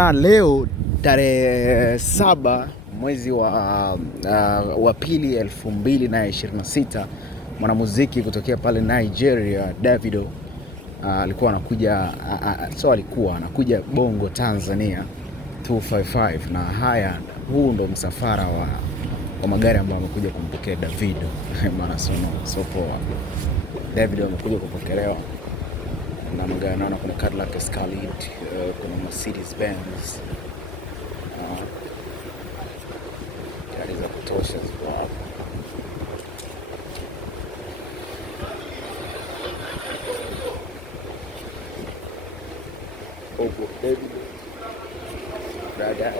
Bana, leo tarehe 7 mwezi wa pili 2026, mwanamuziki kutokea pale Nigeria Davido alikuwa anakuja Bongo Tanzania 255, na huu ndo msafara wa magari ambao amekuja kumpokea Davido. Maana so poa. Davido amekuja kupokelewa na magari, naona kuna Cadillac Escalade, kuna Mercedes Benz, gari za kutosha ziko hapa. Davido, dada